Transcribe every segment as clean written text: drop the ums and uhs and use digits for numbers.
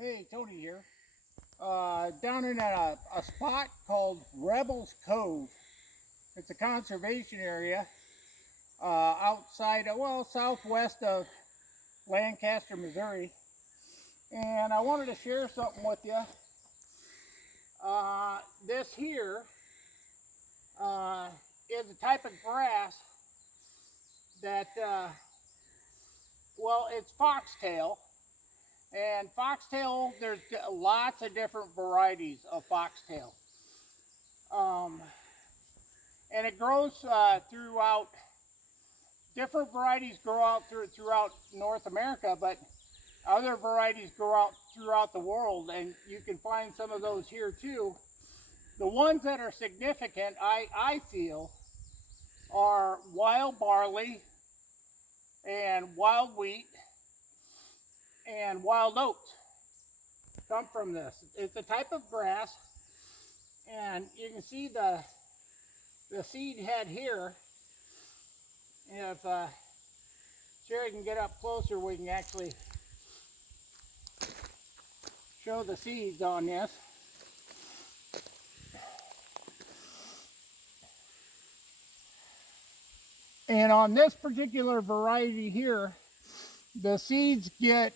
Hey, Tony here. Down in a spot called Rebels Cove. It's a conservation area outside, well, southwest of Lancaster, Missouri. And I wanted to share something with you. This here is a type of grass that, well, it's foxtail. And foxtail, there's lots of different varieties of foxtail. And it grows throughout, different varieties grow out throughout North America, but other varieties grow out throughout the world, and you can find some of those here too. The ones that are significant, I feel, are wild barley and wild wheat and wild oats come from this. It's a type of grass, and you can see the seed head here. If Sherry can get up closer, we can actually show the seeds on this. And on this particular variety here, the seeds get,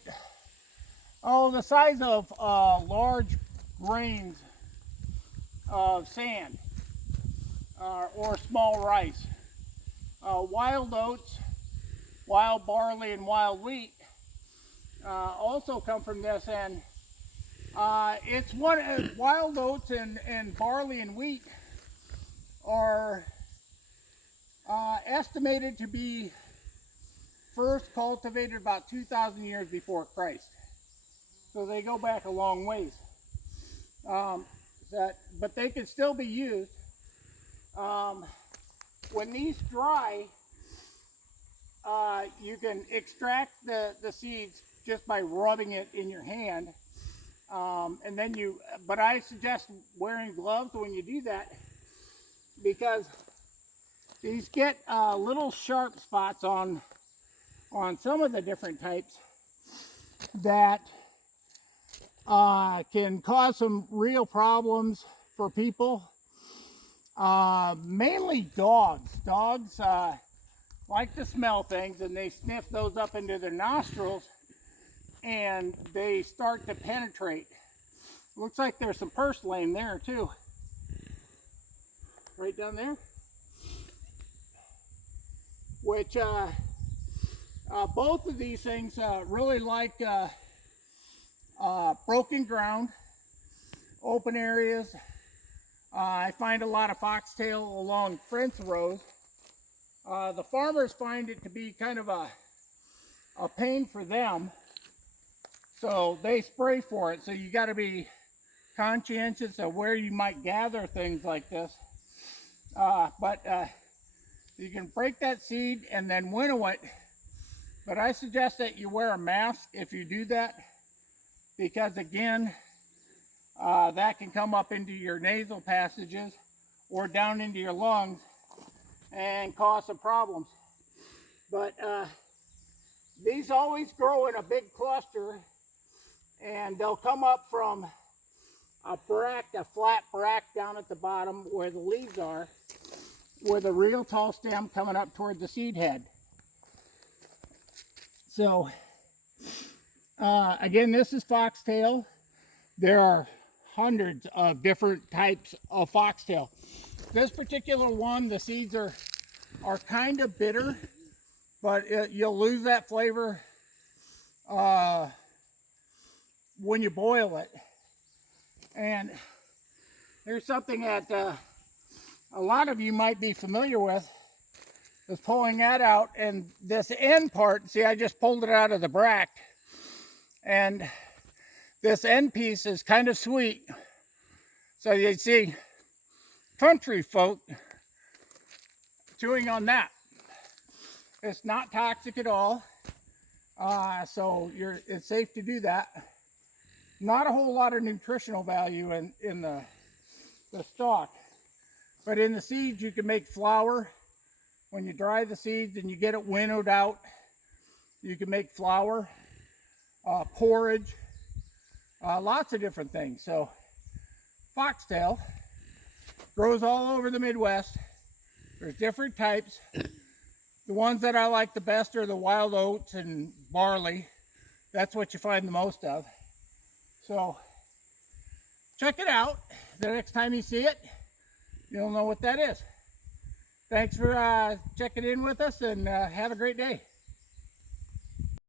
the size of large grains of sand or small rice. Wild oats, wild barley, and wild wheat also come from this, and it's wild oats and barley and wheat are estimated to be first cultivated about 2,000 years before Christ. So they go back a long ways. But they can still be used. When these dry, you can extract the seeds just by rubbing it in your hand. And then but I suggest wearing gloves when you do that, because these get little sharp spots on some of the different types that can cause some real problems for people. Mainly dogs. Dogs like to smell things, and they sniff those up into their nostrils, and they start to penetrate. Looks like there's some purslane there too. Right down there. Which both of these things really like broken ground, open areas. I find a lot of foxtail along fence rows. The farmers find it to be kind of a pain for them, so they spray for it. So you got to be conscientious of where you might gather things like this. But you can break that seed and then winnow it. But I suggest that you wear a mask if you do that, because again, that can come up into your nasal passages or down into your lungs and cause some problems. But these always grow in a big cluster, and they'll come up from a flat bract down at the bottom where the leaves are, with a real tall stem coming up toward the seed head. So, again, this is foxtail. There are hundreds of different types of foxtail. This particular one, the seeds are kind of bitter, but you'll lose that flavor when you boil it. And here's something that a lot of you might be familiar with, is pulling that out, and this end part, see, I just pulled it out of the bract, and this end piece is kind of sweet. So you see country folk chewing on that. It's not toxic at all, so it's safe to do that. Not a whole lot of nutritional value in the stalk, but in the seeds you can make flour. When you dry the seeds and you get it winnowed out, you can make flour, porridge, lots of different things. So foxtail grows all over the Midwest. There's different types. The ones that I like the best are the wild oats and barley. That's what you find the most of. So check it out. The next time you see it, you'll know what that is. Thanks for checking in with us, and have a great day.